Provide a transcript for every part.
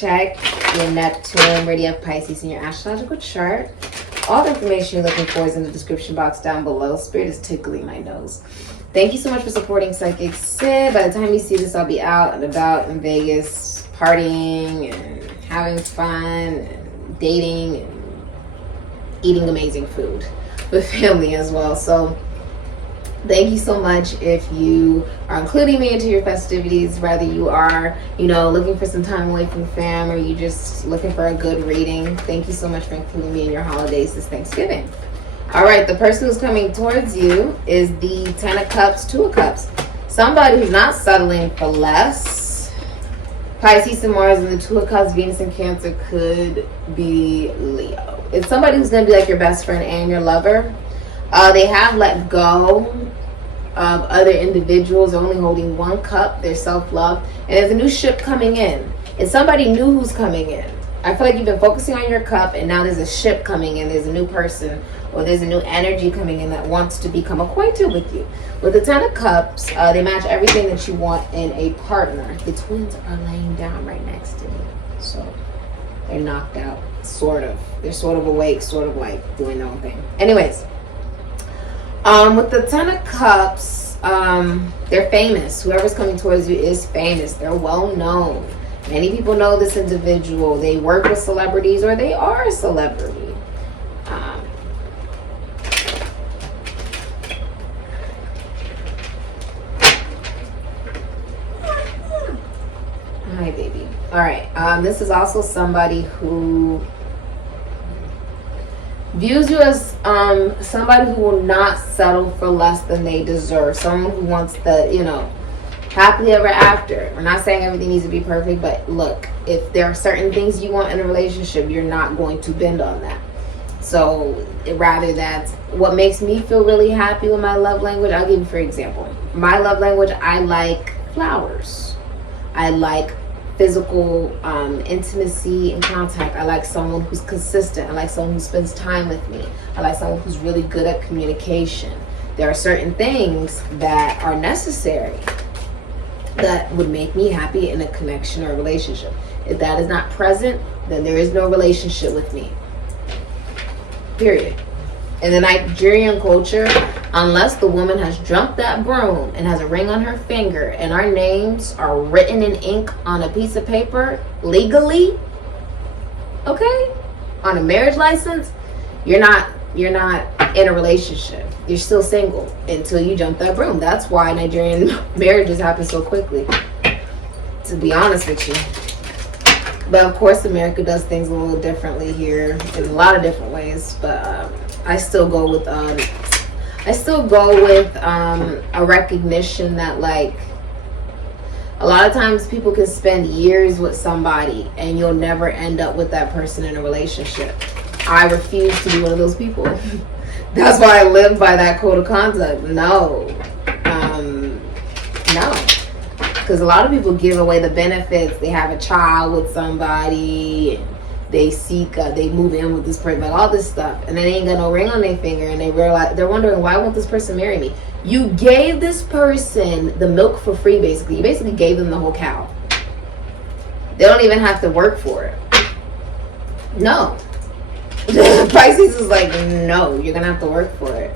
check your Neptune, Meridian, Pisces, and your astrological chart. All the information you're looking for is in the description box down below. Spirit is tickling my nose. Thank you so much for supporting Sikiksyd. By the time you see this, I'll be out and about in Vegas, partying and having fun and dating and eating amazing food with family as well. So thank you so much if you are including me into your festivities, whether you are, looking for some time away from fam or you just looking for a good reading. Thank you so much for including me in your holidays this Thanksgiving. All right, the person who's coming towards you is the 10 of Cups, 2 of Cups. Somebody who's not settling for less. Pisces and Mars and the 2 of Cups, Venus and Cancer could be Leo. It's somebody who's going to be like your best friend and your lover. They have let go of other individuals, only holding 1 cup, their self-love. And there's a new ship coming in. It's somebody new who's coming in. I feel like you've been focusing on your cup and now there's a ship coming in. There's a new person or there's a new energy coming in that wants to become acquainted with you. With the 10 of Cups, they match everything that you want in a partner. The twins are laying down right next to me. So they're knocked out, sort of. They're sort of awake, sort of like doing their own thing. Anyways, with the 10 of Cups, they're famous. Whoever's coming towards you is famous. They're well known. Many people know this individual. They work with celebrities or they are a celebrity. Hi, baby. All right. This is also somebody who views you as somebody who will not settle for less than they deserve. Someone who wants the, happily ever after. We're not saying everything needs to be perfect, but look, if there are certain things you want in a relationship, you're not going to bend on that. So rather that's what makes me feel really happy with my love language. I'll give you for example. My love language, I like flowers. I like physical intimacy and contact. I like someone who's consistent. I like someone who spends time with me. I like someone who's really good at communication. There are certain things that are necessary that would make me happy in a connection or a relationship. If that is not present, then there is no relationship with me. Period. In the Nigerian culture, unless the woman has jumped that broom and has a ring on her finger and our names are written in ink on a piece of paper legally, okay, on a marriage license, you're not in a relationship. You're still single until you jump that broom. That's why Nigerian marriages happen so quickly, to be honest with you. But of course America does things a little differently here in a lot of different ways. But I still go with a recognition that, like, a lot of times people can spend years with somebody and you'll never end up with that person in a relationship. I refuse to be one of those people. That's why I live by that code of conduct. No. Because a lot of people give away the benefits. They have a child with somebody, they move in with this person, like all this stuff, and then they ain't got no ring on their finger, and they're wondering, why won't this person marry me? You gave this person the milk for free, basically. You basically gave them the whole cow. They don't even have to work for it. No. Pisces is like, no, you're gonna have to work for it.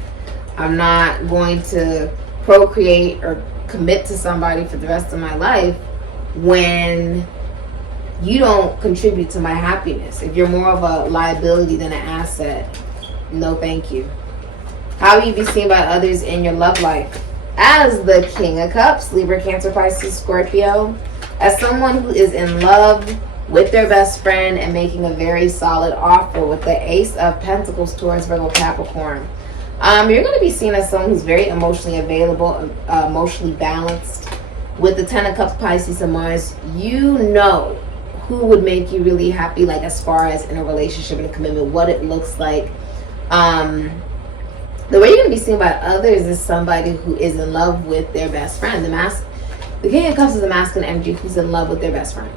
I'm not going to procreate or commit to somebody for the rest of my life when you don't contribute to my happiness. If you're more of a liability than an asset, no thank you. How will you be seen by others in your love life? As the King of Cups, Libra, Cancer, Pisces, Scorpio. As someone who is in love with their best friend and making a very solid offer with the Ace of Pentacles, Taurus, Virgo, Capricorn. You're going to be seen as someone who's very emotionally available, emotionally balanced. With the 10 of Cups, Pisces, and Mars, you know who would make you really happy, like as far as in a relationship and a commitment, what it looks like. The way you're going to be seen by others is somebody who is in love with their best friend. The King of Cups is a masculine energy who's in love with their best friend.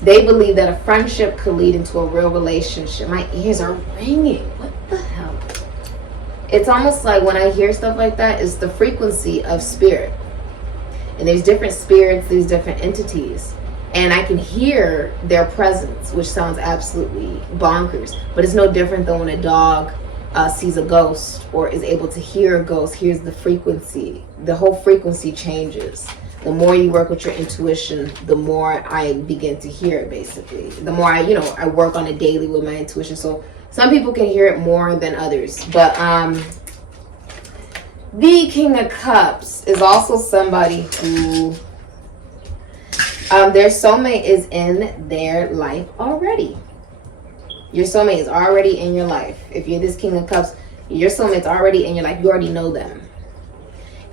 They believe that a friendship could lead into a real relationship. My ears are ringing. What the hell? It's almost like when I hear stuff like that, it's the frequency of spirit. And there's different spirits, there's different entities. and I can hear their presence, which sounds absolutely bonkers, but it's no different than when a dog sees a ghost or is able to hear a ghost, hears the frequency. The whole frequency changes. The more you work with your intuition, the more I begin to hear it, basically. The more I work on it daily with my intuition. So some people can hear it more than others. But the King of Cups is also somebody who their soulmate is in their life already. Your soulmate is already in your life. If you're this King of Cups, your soulmate's already in your life. You already know them.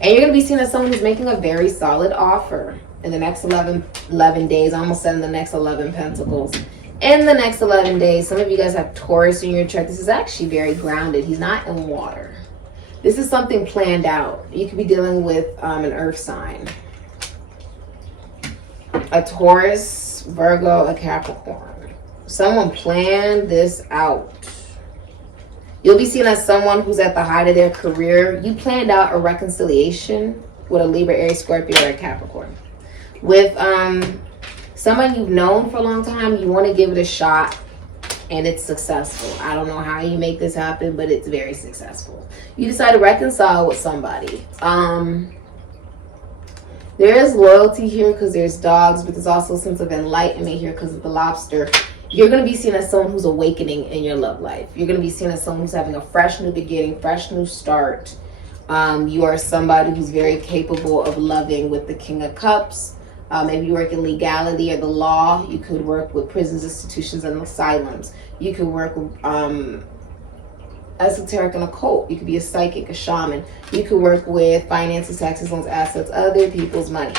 And you're going to be seen as someone who's making a very solid offer in the next 11 days. I almost said in the next 11 pentacles. In the next 11 days, some of you guys have Taurus in your chart. This is actually very grounded. He's not in water. This is something planned out. You could be dealing with an earth sign. A Taurus, Virgo, a Capricorn. Someone planned this out. You'll be seen as someone who's at the height of their career. You planned out a reconciliation with a Libra, Aries, Scorpio, or a Capricorn. With somebody you've known for a long time, you want to give it a shot, and it's successful. I don't know how you make this happen, but it's very successful. You decide to reconcile with somebody. There is loyalty here because there's dogs, but there's also a sense of enlightenment here because of the lobster. You're going to be seen as someone who's awakening in your love life. You're going to be seen as someone who's having a fresh new beginning, fresh new start. You are somebody who's very capable of loving with the King of Cups. Maybe you work in legality or the law. You could work with prisons, institutions, and asylums. You could work with esoteric and occult. You could be a psychic, a shaman. You could work with finances, taxes, loans, assets, other people's money.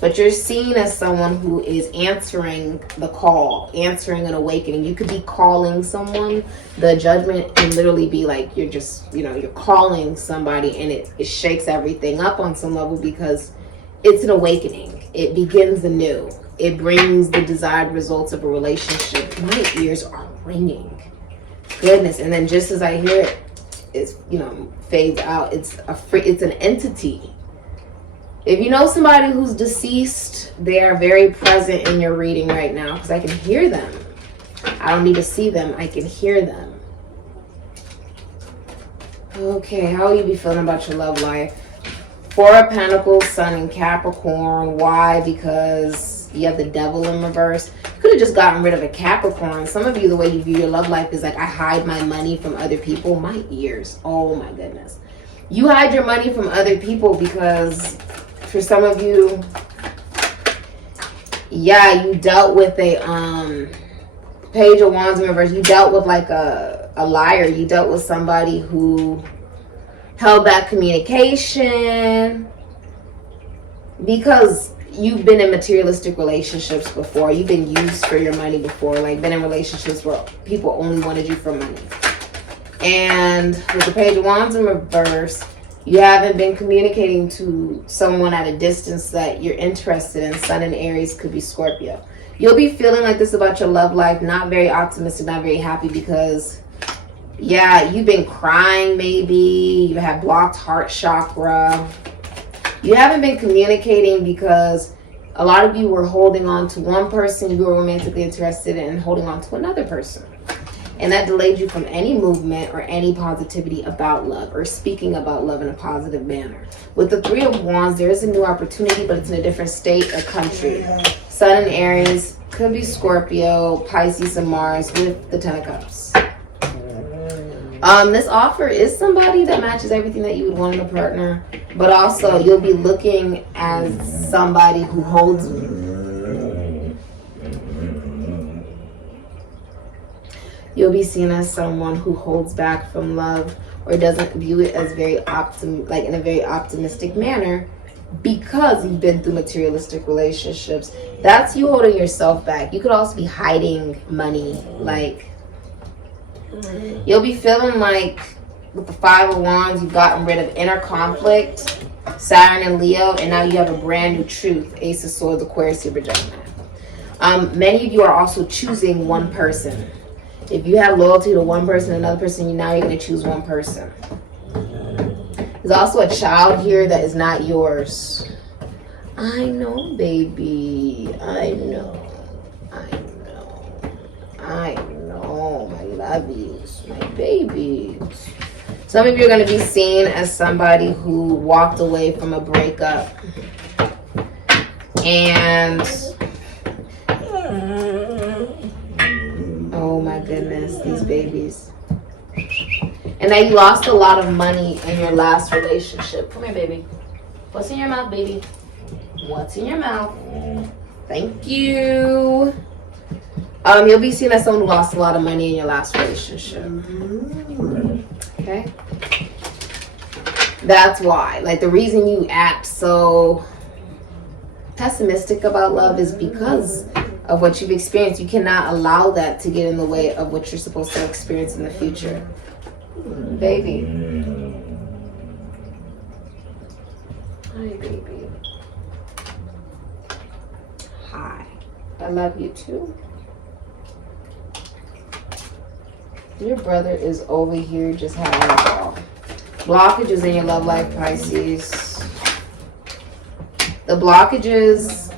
But you're seen as someone who is answering the call, answering an awakening. You could be calling someone. The judgment can literally be like you're just, you're calling somebody, and it shakes everything up on some level because it's an awakening. It begins anew. It brings the desired results of a relationship. My ears are ringing. Goodness. And then just as I hear it, it's, fades out. It's an entity. If you know somebody who's deceased, they are very present in your reading right now because I can hear them. I don't need to see them. I can hear them. Okay, how will you be feeling about your love life? Four of Pentacles, Sun in Capricorn. Why? Because you have the Devil in reverse. You could have just gotten rid of a Capricorn. Some of you, the way you view your love life is like, I hide my money from other people. My ears. Oh my goodness. You hide your money from other people because for some of you, yeah, you dealt with a Page of Wands in reverse. You dealt with like a liar. You dealt with somebody who held back communication because you've been in materialistic relationships before. You've been used for your money before, like been in relationships where people only wanted you for money. And with the Page of Wands in reverse, you haven't been communicating to someone at a distance that you're interested in. Sun in Aries, could be Scorpio. You'll be feeling like this about your love life, not very optimistic, not very happy because, yeah, you've been crying maybe. You have blocked heart chakra. You haven't been communicating because a lot of you were holding on to one person you were romantically interested in and holding on to another person. And that delayed you from any movement or any positivity about love or speaking about love in a positive manner. With the Three of Wands, there is a new opportunity, but it's in a different state or country. Sun in Aries, could be Scorpio, Pisces, and Mars with the Ten of Cups. This offer is somebody that matches everything that you would want in a partner, but also you'll be looking as somebody who holds... You'll be seen as someone who holds back from love or doesn't view it as very in a very optimistic manner because you've been through materialistic relationships. That's you holding yourself back. You could also be hiding money. Like, you'll be feeling like with the Five of Wands, you've gotten rid of inner conflict, Saturn and Leo, and now you have a brand new truth, Ace of Swords, Aquarius, Libra, Gemini. Many of you are also choosing one person. If you have loyalty to one person, another person, now you're going to choose one person. There's also a child here that is not yours. I know, baby. I know, my lovies, my babies. Some of you are going to be seen as somebody who walked away from a breakup. And oh my goodness, these babies. And that you lost a lot of money in your last relationship. Come here, baby. What's in your mouth, baby? What's in your mouth? Thank you. You'll be seen as someone who lost a lot of money in your last relationship. Okay? That's why. Like, the reason you act so pessimistic about love is because of what you've experienced. You cannot allow that to get in the way of what you're supposed to experience in the future. Baby. Hi, baby. Hi. I love you too. Your brother is over here just having a ball. Blockages in your love life, Pisces. The blockages,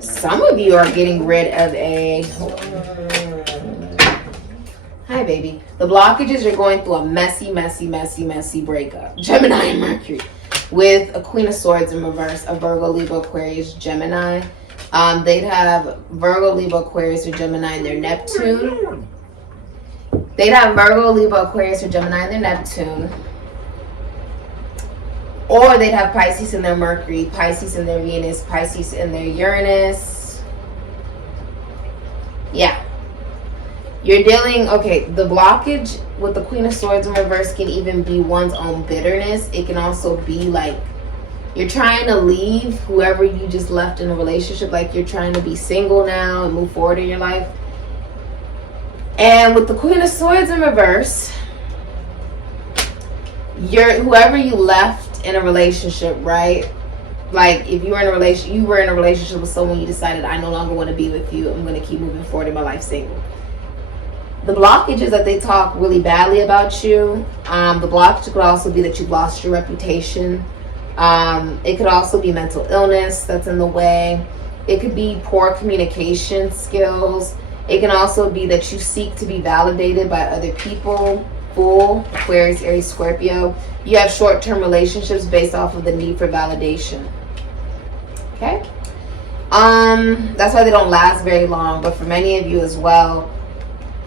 some of you are getting rid of a, hi baby. The blockages, you're going through a messy breakup. Gemini and Mercury. With a Queen of Swords in reverse, a Virgo, Libra, Aquarius, Gemini. They'd have Virgo, Libra, Aquarius, or Gemini in their Neptune. They'd have Virgo, Libra, Aquarius, or Gemini in their Neptune. Or they'd have Pisces in their Mercury, Pisces in their Venus, Pisces in their Uranus. Yeah. You're dealing, okay, the blockage with the Queen of Swords in reverse can even be one's own bitterness. It can also be like you're trying to leave whoever you just left in a relationship. Like you're trying to be single now and move forward in your life. And with the Queen of Swords in reverse, whoever you left in a relationship, right? Like if you were in a relationship with someone, you decided, I no longer want to be with you, I'm going to keep moving forward in my life single. The blockage is that they talk really badly about you. The blockage could also be that you've lost your reputation. It could also be mental illness that's in the way. It could be poor communication skills. It can also be that you seek to be validated by other people. Fool, Aquarius, Aries, Scorpio. You have short-term relationships based off of the need for validation. Okay? That's why they don't last very long. But for many of you as well,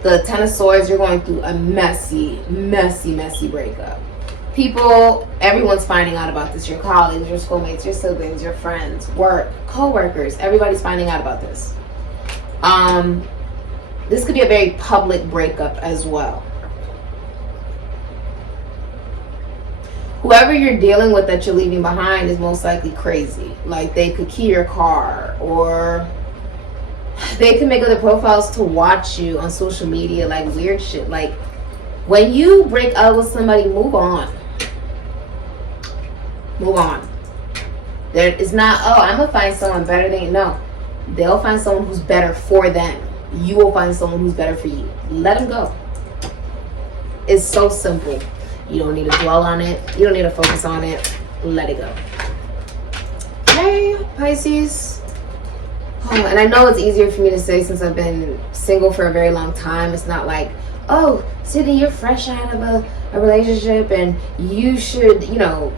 the Ten of Swords, you're going through a messy breakup. People, everyone's finding out about this. Your colleagues, your schoolmates, your siblings, your friends, work, co-workers. Everybody's finding out about this. This could be a very public breakup as well. Whoever you're dealing with that you're leaving behind is most likely crazy. Like they could key your car, or they can make other profiles to watch you on social media, like weird shit. Like when you break up with somebody, move on. Move on. There is not, oh, I'm gonna find someone better than you. No, they'll find someone who's better for them. You will find someone who's better for you. Let them go. It's so simple. You don't need to dwell on it. You don't need to focus on it. Let it go. Hey, Pisces. Oh, and I know it's easier for me to say since I've been single for a very long time. It's not like, oh, Sydney, you're fresh out of a relationship and you should, you know,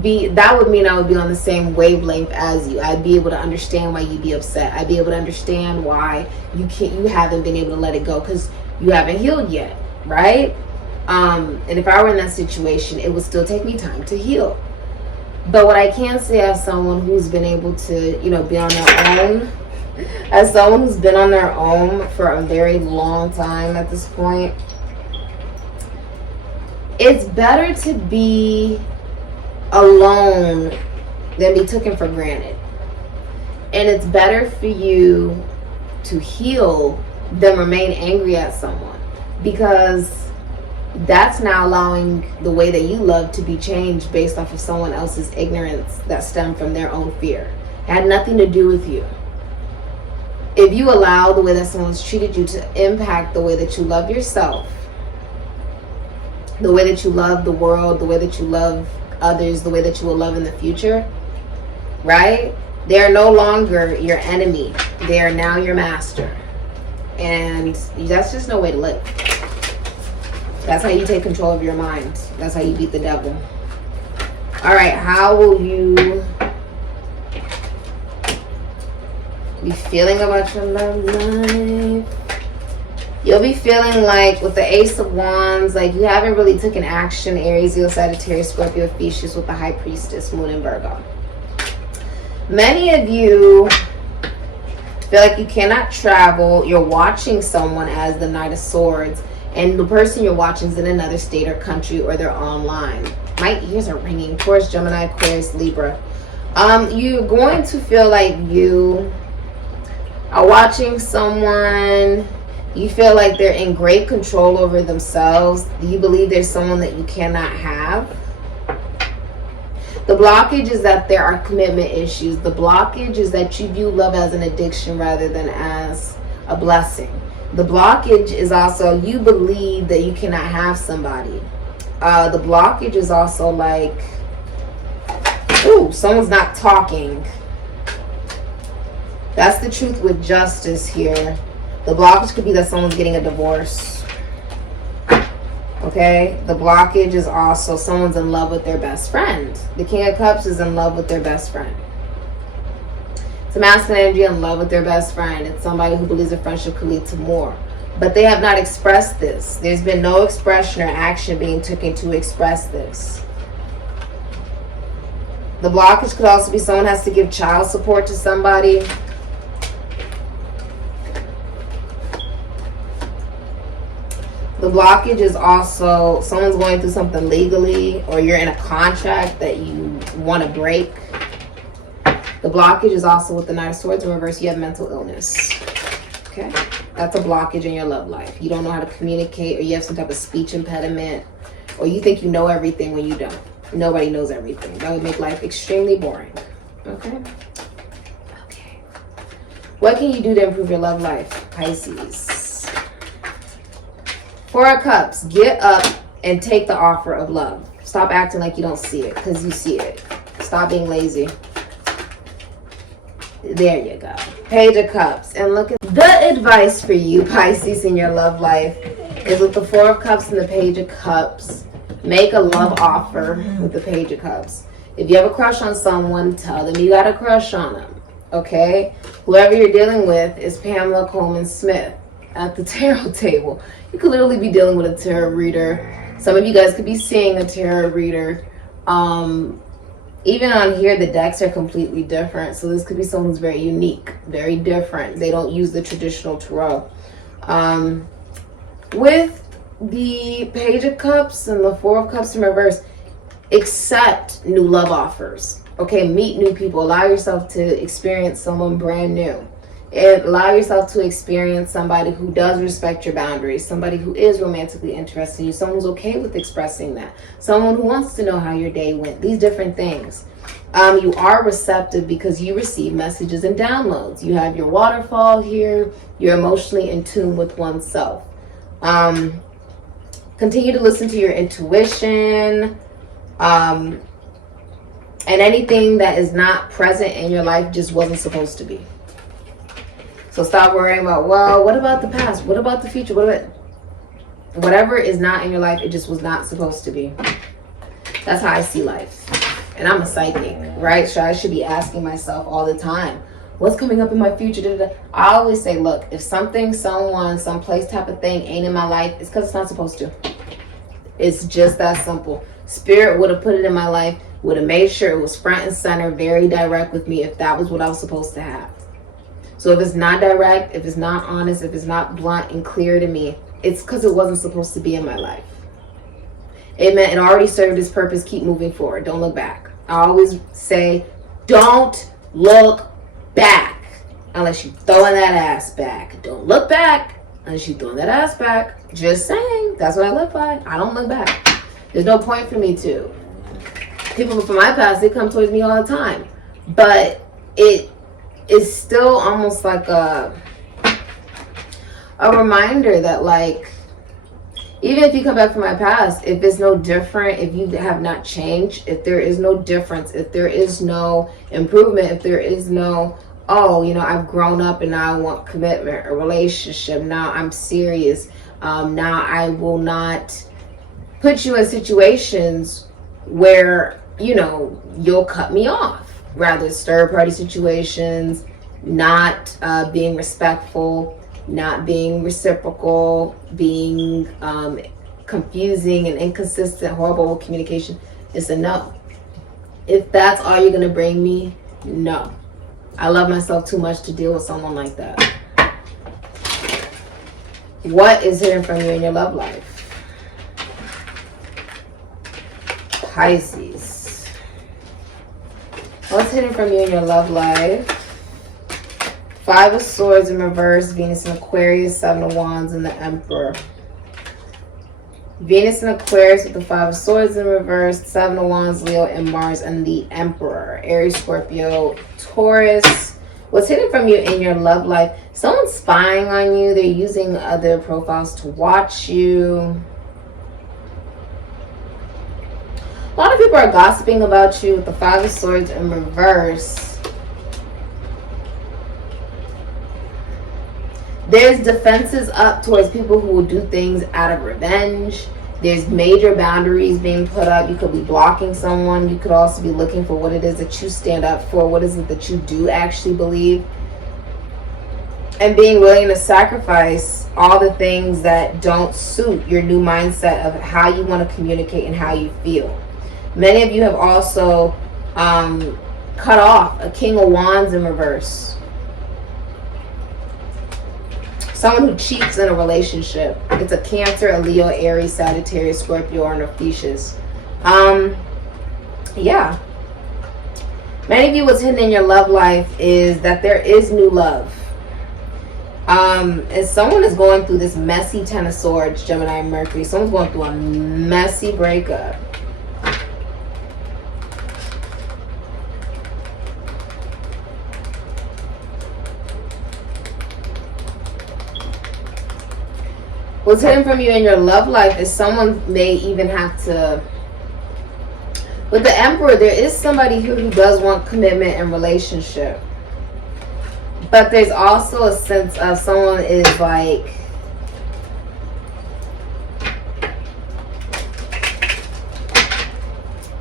be, that would mean I would be on the same wavelength as you. I'd be able to understand why you'd be upset. I'd be able to understand why you haven't been able to let it go because you haven't healed yet, right? And if I were in that situation, it would still take me time to heal. But what I can say as someone who's been able to, you know, be on their own, as someone who's been on their own for a very long time at this point, it's better to be alone than be taken for granted. And it's better for you to heal than remain angry at someone, because that's now allowing the way that you love to be changed based off of someone else's ignorance that stemmed from their own fear. It had nothing to do with you. If you allow the way that someone's treated you to impact the way that you love yourself, the way that you love the world, the way that you love others the way that you will love in the future, right? They are no longer your enemy. They are now your master. And that's just no way to live. That's how you take control of your mind. That's how you beat the devil. All right, how will you be feeling about your love life? You'll be feeling like with the Ace of Wands, like you haven't really taken action. Aries, Leo, Sagittarius, Scorpio, Pisces with the High Priestess, Moon in Virgo. Many of you feel like you cannot travel. You're watching someone as the Knight of Swords, and the person you're watching is in another state or country, or they're online. My ears are ringing. Taurus, Gemini, Aquarius, Libra. You're going to feel like you are watching someone. You feel like they're in great control over themselves. You believe there's someone that you cannot have. The blockage is that there are commitment issues. The blockage is that you view love as an addiction rather than as a blessing. The blockage is also you believe that you cannot have somebody. The blockage is also like, ooh, someone's not talking. That's the truth with justice here. The blockage could be that someone's getting a divorce. Okay? The blockage is also someone's in love with their best friend. The King of Cups is in love with their best friend. It's a masculine energy in love with their best friend. It's somebody who believes a friendship could lead to more. But they have not expressed this. There's been no expression or action being taken to express this. The blockage could also be someone has to give child support to somebody. The blockage is also someone's going through something legally, or you're in a contract that you want to break. The blockage is also with the Knight of Swords in reverse. You have mental illness. Okay? That's a blockage in your love life. You don't know how to communicate, or you have some type of speech impediment, or you think you know everything when you don't. Nobody knows everything. That would make life extremely boring. Okay? Okay. What can you do to improve your love life, Pisces? Four of Cups, get up and take the offer of love. Stop acting like you don't see it, because you see it. Stop being lazy. There you go. Page of Cups. And look at the advice for you, Pisces, in your love life is with the Four of Cups and the Page of Cups. Make a love offer with the Page of Cups. If you have a crush on someone, tell them you got a crush on them. Okay? Whoever you're dealing with is Pamela Coleman Smith at the tarot table. You could literally be dealing with a tarot reader. Some of you guys could be seeing a tarot reader. Even on here, the decks are completely different. So this could be someone who's very unique, very different. They don't use the traditional tarot. With the Page of Cups and the Four of Cups in reverse, accept new love offers. Okay, meet new people. Allow yourself to experience someone brand new. And allow yourself to experience somebody who does respect your boundaries, somebody who is romantically interested in you, someone who's okay with expressing that, someone who wants to know how your day went, these different things. You are receptive because you receive messages and downloads. You have your waterfall here. You're emotionally in tune with oneself. Continue to listen to your intuition. And anything that is not present in your life just wasn't supposed to be. So stop worrying about, well, what about the past? What about the future? Whatever is not in your life, it just was not supposed to be. That's how I see life. And I'm a psychic, right? So I should be asking myself all the time, what's coming up in my future? I always say, look, if something, someone, someplace type of thing ain't in my life, it's because it's not supposed to. It's just that simple. Spirit would have put it in my life, would have made sure it was front and center, very direct with me if that was what I was supposed to have. So if it's not direct, if it's not honest, if it's not blunt and clear to me, it's because it wasn't supposed to be in my life. Amen. It already served its purpose. Keep moving forward. Don't look back. I always say, don't look back unless you're throwing that ass back. Don't look back unless you're throwing that ass back. Just saying. That's what I live by. I don't look back. There's no point for me to. People from my past, they come towards me all the time. But it is still almost like a reminder that, like, Even if you come back from my past, if it's no different, if you have not changed, if there is no difference, if there is no improvement, if there is no, oh, you know, I've grown up and now I want commitment, a relationship, now I'm serious, now I will not put you in situations where, you know, you'll cut me off. Rather, third party situations, not being respectful, not being reciprocal, being confusing and inconsistent, horrible communication. It's a no. If that's all you're gonna bring me, no. I love myself too much to deal with someone like that. What is hidden from you in your love life? Pisces. What's hidden from you in your love life? 5 of Swords in reverse, Venus in Aquarius, 7 of Wands, and the Emperor. Venus in Aquarius with the 5 of Swords in reverse, 7 of Wands, Leo, and Mars, and the Emperor. Aries, Scorpio, Taurus. What's hidden from you in your love life? Someone's spying on you. They're using other profiles to watch you. A lot of people are gossiping about you with the 5 of Swords in reverse. There's defenses up towards people who will do things out of revenge. There's major boundaries being put up. You could be blocking someone. You could also be looking for what it is that you stand up for. What is it that you do actually believe? And being willing to sacrifice all the things that don't suit your new mindset of how you want to communicate and how you feel. Many of you have also cut off a King of Wands in reverse. Someone who cheats in a relationship. It's a Cancer, a Leo, Aries, Sagittarius, Scorpio, or an Pisces. Yeah. Many of you, what's hidden in your love life is that there is new love. And someone is going through this messy 10 of Swords, Gemini and Mercury. Someone's going through a messy breakup. What's hidden from you in your love life is someone may even have to... With the Emperor, there is somebody who does want commitment and relationship. But there's also a sense of someone is like...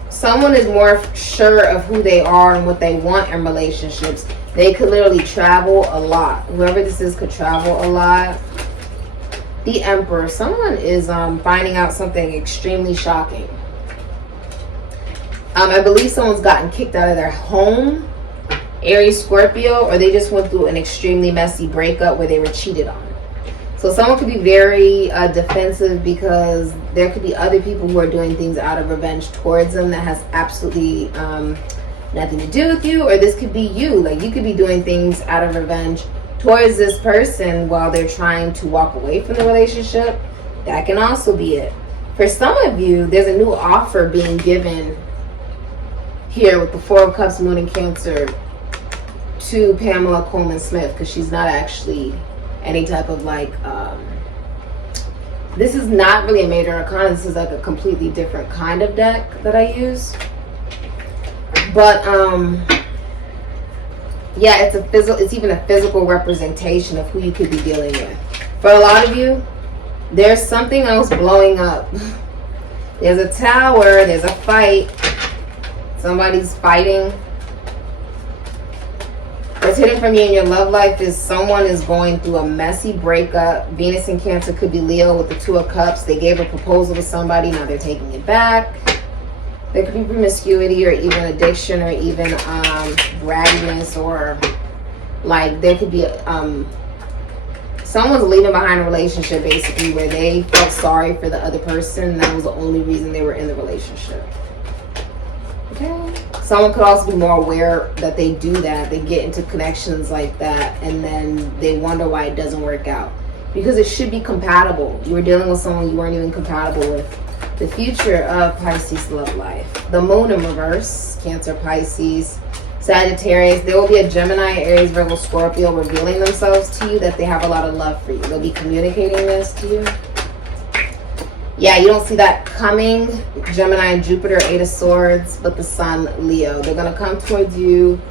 Someone is more sure of who they are and what they want in relationships. They could literally travel a lot. Whoever this is could travel a lot. The Emperor. Someone is finding out something extremely shocking. I believe someone's gotten kicked out of their home. Aries, Scorpio, or they just went through an extremely messy breakup where they were cheated on. So someone could be very defensive because there could be other people who are doing things out of revenge towards them that has absolutely nothing to do with you. Or this could be you. Like, you could be doing things out of revenge towards this person while they're trying to walk away from the relationship. That can also be it. For some of you, there's a new offer being given here with the 4 of Cups, Moon, and Cancer to Pamela Coleman Smith, because she's not actually any type of like this is not really a major arcana. This is like a completely different kind of deck that I use. But yeah, it's even a physical representation of who you could be dealing with. For a lot of you, there's something else blowing up. There's a tower, there's a fight. Somebody's fighting. What's hidden from you in your love life is someone is going through a messy breakup. Venus in Cancer could be Leo with the 2 of Cups. They gave a proposal to somebody, now they're taking it back. There could be promiscuity or even addiction or even bragginess, or like there could be someone's leaving behind a relationship basically where they felt sorry for the other person and that was the only reason they were in the relationship. Okay. Someone could also be more aware that they do that. They get into connections like that and then they wonder why it doesn't work out. Because it should be compatible. You were dealing with someone you weren't even compatible with. The future of Pisces love life. The Moon in reverse. Cancer, Pisces, Sagittarius. There will be a Gemini, Aries, Virgo, Scorpio revealing themselves to you that they have a lot of love for you. They'll be communicating this to you. Yeah, you don't see that coming. Gemini and Jupiter, 8 of Swords, but the Sun, Leo. They're going to come towards you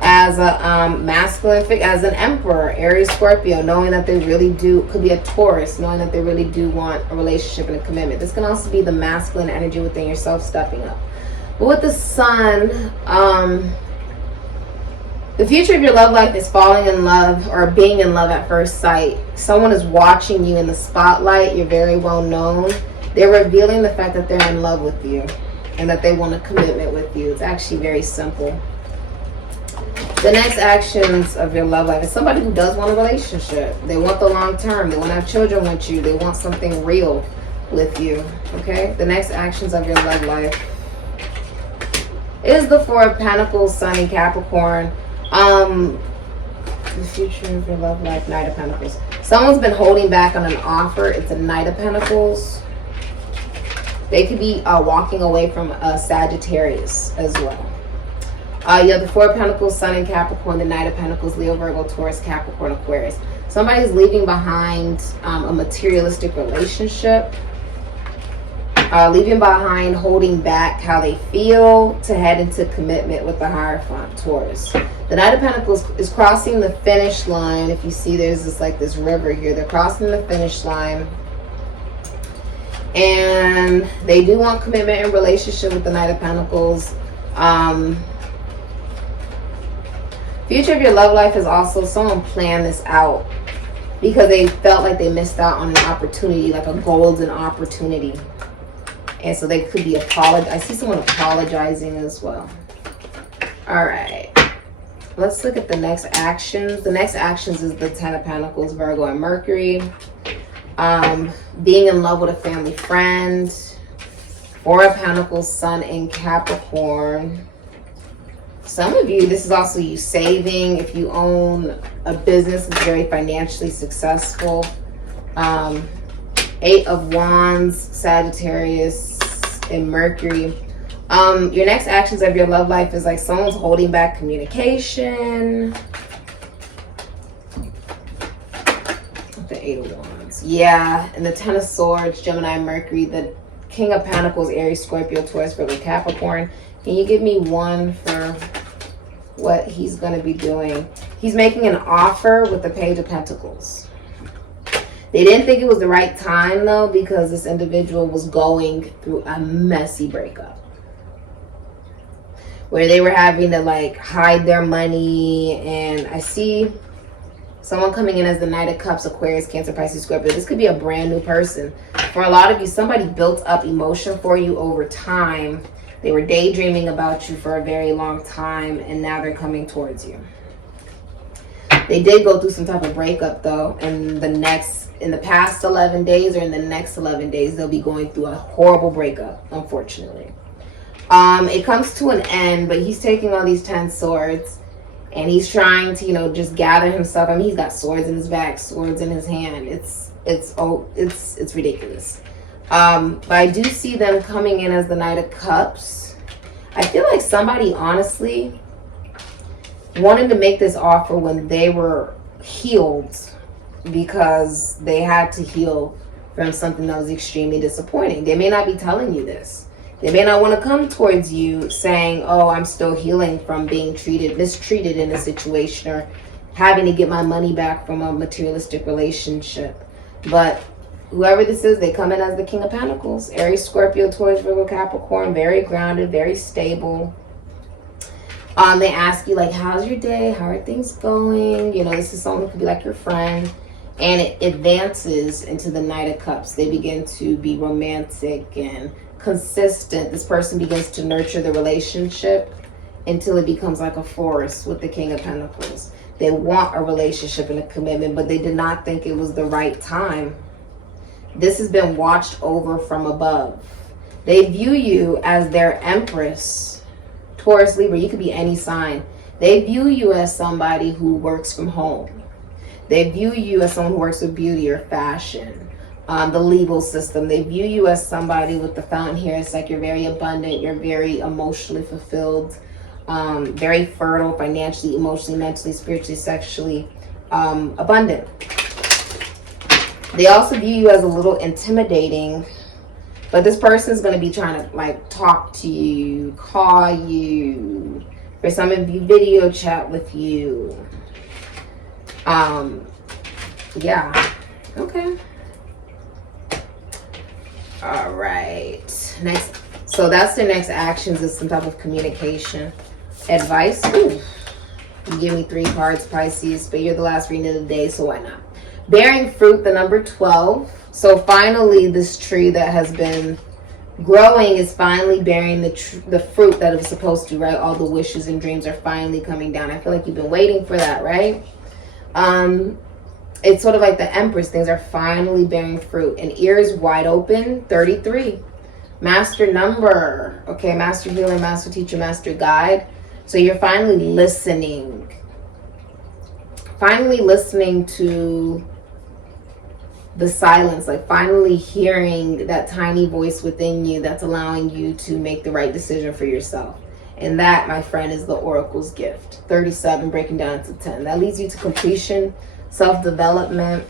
as a masculine figure, as an Emperor, Aries, Scorpio, knowing that they really do, could be a Taurus, knowing that they really do want a relationship and a commitment. This can also be the masculine energy within yourself stepping up. But with the Sun, the future of your love life is falling in love or being in love at first sight. Someone is watching you in the spotlight. You're very well known. They're revealing the fact that they're in love with you and that they want a commitment with you. It's actually very simple. The next actions of your love life is somebody who does want a relationship. They want the long term. They want to have children with you. They want something real with you. Okay? The next actions of your love life is the Four of Pentacles, Sun in Capricorn. The future of your love life, Knight of Pentacles. Someone's been holding back on an offer. It's a Knight of Pentacles. They could be walking away from a Sagittarius as well. You have the Four of Pentacles, Sun in Capricorn, the Knight of Pentacles, Leo, Virgo, Taurus, Capricorn, Aquarius. Somebody's leaving behind a materialistic relationship. Leaving behind, holding back how they feel to head into commitment with the Hierophant, Taurus. The Knight of Pentacles is crossing the finish line. If you see, there's this river here. They're crossing the finish line. And they do want commitment and relationship with the Knight of Pentacles. Future of your love life is also someone planned this out because they felt like they missed out on an opportunity, like a golden opportunity. And so they could be I see someone apologizing as well. All right. Let's look at the next actions. The next actions is the Ten of Pentacles, Virgo and Mercury. Being in love with a family friend. Four of Pentacles, Sun in Capricorn. Some of you, this is also you saving. If you own a business that's very financially successful. Eight of Wands, Sagittarius, and Mercury. Your next actions of your love life is like someone's holding back communication. The Eight of Wands. Yeah, and the Ten of Swords, Gemini, Mercury, the King of Pentacles, Aries, Scorpio, Taurus, Virgo, Capricorn. Can you give me one for what he's going to be doing? He's making an offer with the Page of Pentacles. They didn't think it was the right time, though, because this individual was going through a messy breakup where they were having to, like, hide their money. And I see someone coming in as the Knight of Cups, Aquarius, Cancer, Pisces, Scorpio. This could be a brand new person. For a lot of you, somebody built up emotion for you over time. They were daydreaming about you for a very long time, and now they're coming towards you. They did go through some type of breakup, though, and in the past 11 days or in the next 11 days, they'll be going through a horrible breakup, unfortunately. It comes to an end, but he's taking all these 10 swords and he's trying to, just gather himself. I mean, he's got swords in his back, swords in his hand. It's ridiculous. But I do see them coming in as the Knight of Cups. I feel like somebody honestly wanted to make this offer when they were healed, because they had to heal from something that was extremely disappointing. They may not be telling you this. They may not want to come towards you saying, oh, I'm still healing from being mistreated in a situation, or having to get my money back from a materialistic relationship. But whoever this is, they come in as the King of Pentacles. Aries, Scorpio, Taurus, Virgo, Capricorn. Very grounded, very stable. They ask you, like, how's your day? How are things going? This is someone who could be like your friend. And it advances into the Knight of Cups. They begin to be romantic and consistent. This person begins to nurture the relationship until it becomes like a forest with the King of Pentacles. They want a relationship and a commitment, but they did not think it was the right time. This has been watched over from above. They view you as their Empress. Taurus, Libra, you could be any sign. They view you as somebody who works from home. They view you as someone who works with beauty or fashion, the legal system. They view you as somebody with the fountain here. It's like you're very abundant. You're very emotionally fulfilled, very fertile, financially, emotionally, mentally, spiritually, sexually abundant. They also view you as a little intimidating But this person is going to be trying to like talk to you, call you. For some of you, video chat with you. Yeah. Okay. All right. Next. So that's the next actions is some type of communication. Advice. Ooh. You give me 3 cards, Pisces, but you're the last reading of the day, so why not? Bearing fruit, the number 12. So finally, this tree that has been growing is finally bearing the fruit that it was supposed to, right? All the wishes and dreams are finally coming down. I feel like you've been waiting for that, right? It's sort of like the Empress. Things are finally bearing fruit. And ears wide open, 33. Master number. Okay, master healer, master teacher, master guide. So you're finally listening. Finally listening to the silence. Like finally hearing that tiny voice within you that's allowing you to make the right decision for yourself. And that, my friend, is the Oracle's gift. 37 breaking down to 10. That leads you to completion, self-development,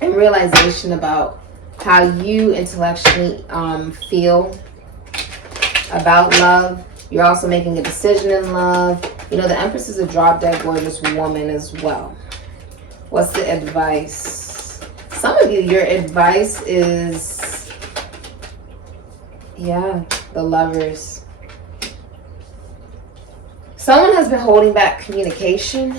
and realization about how you intellectually feel about love. You're also making a decision in love. You know, the Empress is a drop-dead gorgeous woman as well. What's the advice? Some of you, your advice is, yeah, the Lovers. Someone has been holding back communication.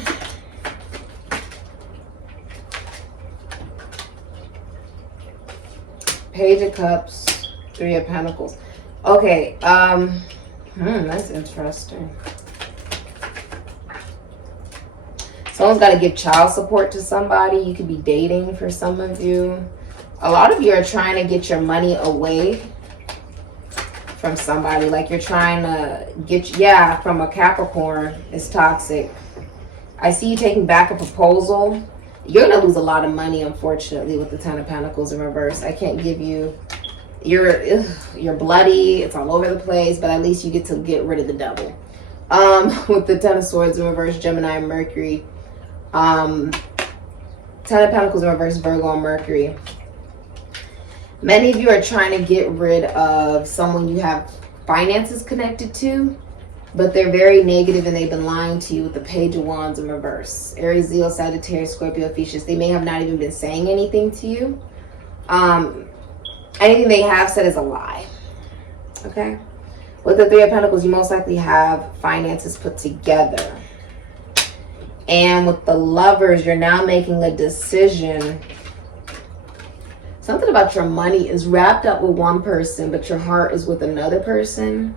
Page of Cups, 3 of Pentacles. Okay, that's interesting. Someone's got to give child support to somebody. You could be dating for some of you. A lot of you are trying to get your money away from somebody. Like you're trying to get, yeah, from a Capricorn. It's toxic. I see you taking back a proposal. You're going to lose a lot of money, unfortunately, with the 10 of Pentacles in reverse. I can't give you, you're bloody. It's all over the place, but at least you get to get rid of the devil. With the 10 of Swords in reverse, Gemini and Mercury. 10 of Pentacles in reverse, Virgo and Mercury. Many of you are trying to get rid of someone you have finances connected to, but they're very negative and they've been lying to you with the Page of Wands in reverse. Aries, Leo, Sagittarius, Scorpio, Pisces. They may have not even been saying anything to you. Anything they have said is a lie. Okay? With the 3 of Pentacles, you most likely have finances put together. And with the Lovers, you're now making a decision. Something about your money is wrapped up with one person, but your heart is with another person.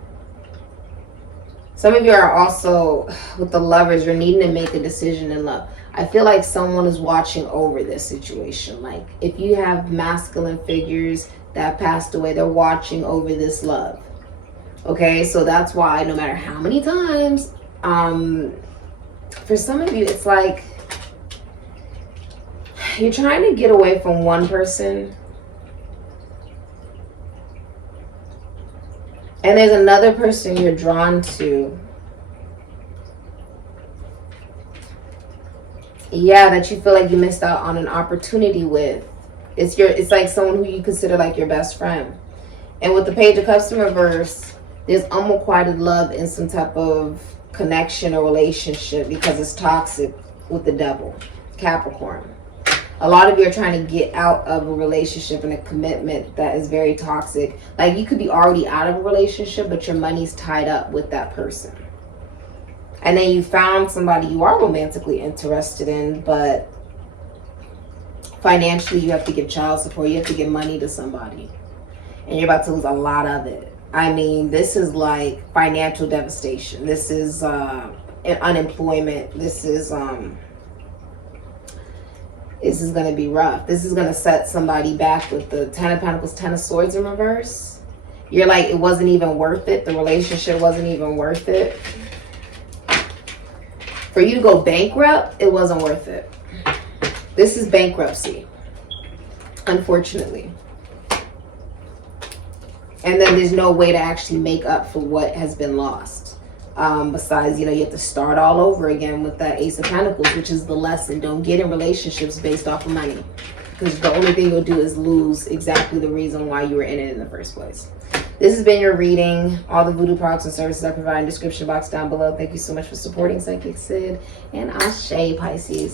Some of you are also, with the Lovers, you're needing to make a decision in love. I feel like someone is watching over this situation. Like if you have masculine figures that passed away, they're watching over this love. Okay, so that's why no matter how many times, for some of you, it's like you're trying to get away from one person. And there's another person you're drawn to. Yeah, that you feel like you missed out on an opportunity with. It's like someone who you consider like your best friend. And with the Page of Cups in reverse, there's unrequited love in some type of connection or relationship because it's toxic with the devil, Capricorn. A lot of you are trying to get out of a relationship and a commitment that is very toxic. Like you could be already out of a relationship, but your money's tied up with that person. And then you found somebody you are romantically interested in, but financially you have to give child support. You have to give money to somebody. And you're about to lose a lot of it. I mean, this is like financial devastation. This is unemployment. This is going to be rough. This is going to set somebody back with the 10 of Pentacles, 10 of Swords in reverse. You're like, it wasn't even worth it. The relationship wasn't even worth it. For you to go bankrupt, it wasn't worth it. This is bankruptcy, unfortunately. And then there's no way to actually make up for what has been lost. Besides, you have to start all over again with that Ace of Pentacles, which is the lesson. Don't get in relationships based off of money. because the only thing you'll do is lose exactly the reason why you were in it in the first place. This has been your reading. All the voodoo products and services I provide in the description box down below. Thank you so much for supporting Sikiksyd, and Ashe, Pisces.